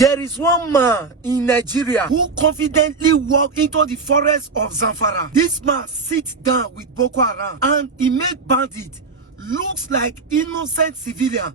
There is one man in Nigeria who confidently walked into the forest of Zamfara. This man sits down with Boko Haram and he made bandits looks like innocent civilian,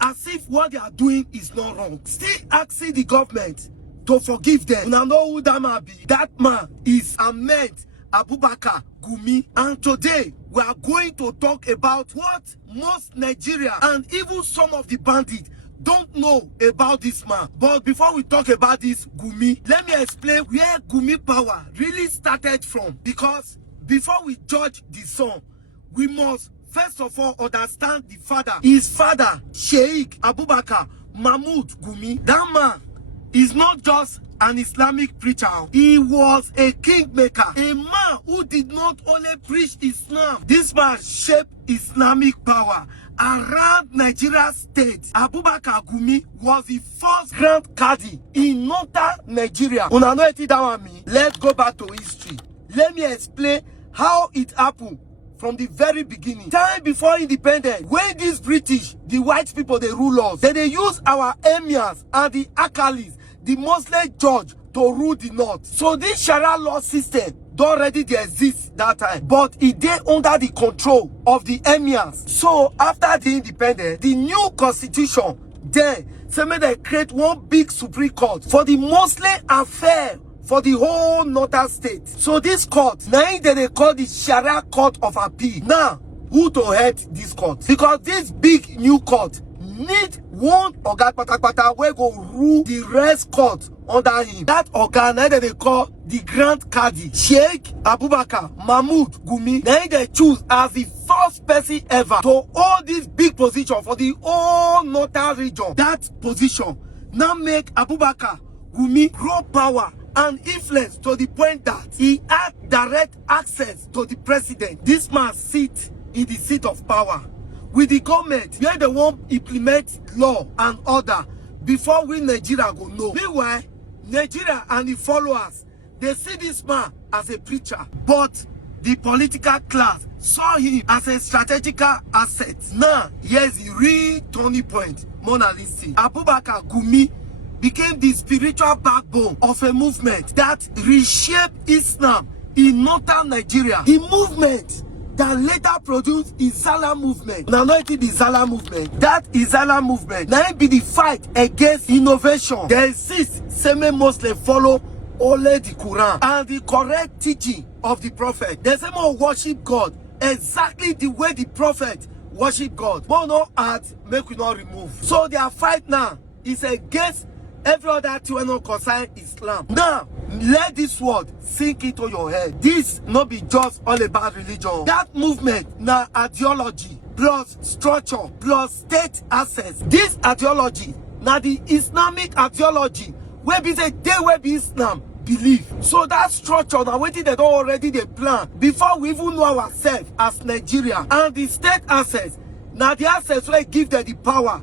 as if what they are doing is not wrong. Still asking the government to forgive them. Now know who that man be. That man is Ahmed Abubakar Gumi. And today we are going to talk about what most Nigeria and even some of the bandits don't know about this man. But before we talk about this Gumi, let me explain where Gumi power really started from. Because before we judge the son, we must first of all understand the father. His father, Sheikh Abubakar Mahmoud Gumi. That man is not just an Islamic preacher. He was a kingmaker, a man who did not only preach Islam. This man shaped Islamic power around Nigeria state. Abubakar Gumi was the first Grand Qadi in northern Nigeria. Una know that one me. Let's go back to history. Let me explain how it happened from the very beginning. Time before independence, when these British, the white people, they rule us, then they use our emirs and the akalis, the Muslim judge, to rule the north. So this Sharia law system already exist that time, but it dey under the control of the emirs. So after the independence, the new constitution then say make they create one big Supreme Court for the Muslim affair for the whole northern state. So this court, now they call the Sharia Court of Appeal. Now, who to head this court? Because this big new court need one Oga Patapata where go rule the rest court under him. That Oga, now they call the Grand Qadi, Sheikh Abubakar Mahmoud Gumi. Now they choose as the first person ever to hold this big position for the whole northern region. That position now make Abubakar Gumi grow power and influence to the point that he had direct access to the president. This man sits in the seat of power with the government where they won't implement law and order before we Nigeria go know. Meanwhile, Nigeria and the followers, they see this man as a preacher, but the political class saw him as a strategical asset. Now, here's the real turning point. Mona Lisa Abubakar Gumi became the spiritual backbone of a movement that reshaped Islam in northern Nigeria. The movement that later produced Izala movement. Now, not the Izala movement. That Izala movement now be the fight against innovation. There exists same Muslim follow only the Quran and the correct teaching of the prophet. They say more worship God exactly the way the prophet worship God. But no add, make we not remove. So their fight now is against every other thing will not concern Islam. Now, let this word sink into your head. This not be just all about religion. That movement now ideology plus structure plus state access. This ideology now the Islamic ideology where be say they will be Islam believe. So that structure now waiting they don't already they plan before we even know ourselves as Nigeria. And the state access now the access will give them the power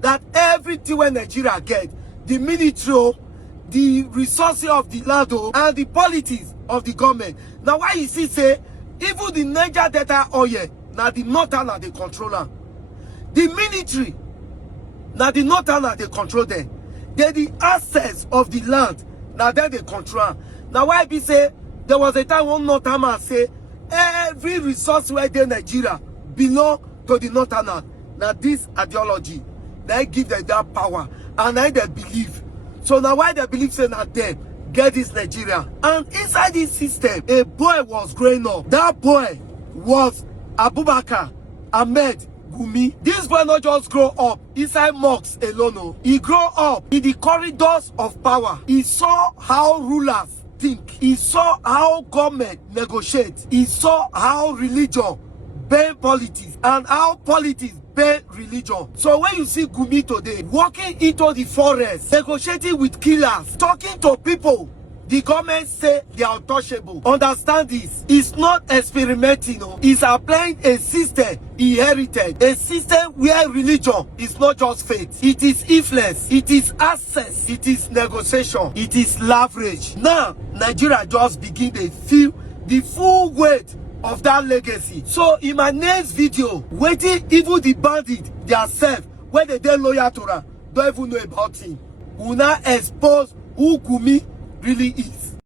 that everything when Nigeria get, the military, the resources of the land, and the politics of the government. Now why you see say even the Niger Delta oil now the northern they control them. The military now the northern they control them. They the access of the land now then they control. Now why be say there was a time one northern man say every resource where they Nigeria belong to the northern. Now this ideology they give them that power and now they believe. So now why they believe say that them get this Nigeria. And inside this system, a boy was growing up. That boy was Abubakar Ahmed Gumi. This boy not just grow up inside mosques alone. No. He grew up in the corridors of power. He saw how rulers think. He saw how government negotiate. He saw how religion bend politics and how politics bend religion. So when you see Gumi today walking into the forest, negotiating with killers, talking to people the government say they are untouchable. Understand this. It's not experimenting. No. It's applying a system inherited. A system where religion is not just faith. It is influence. It is access. It is negotiation. It is leverage. Now, Nigeria just begin to feel the full weight of that legacy. So in my next video, waiting even the bandit themselves, when they dey loyal to her, don't even know about him. will now expose who Gumi really is.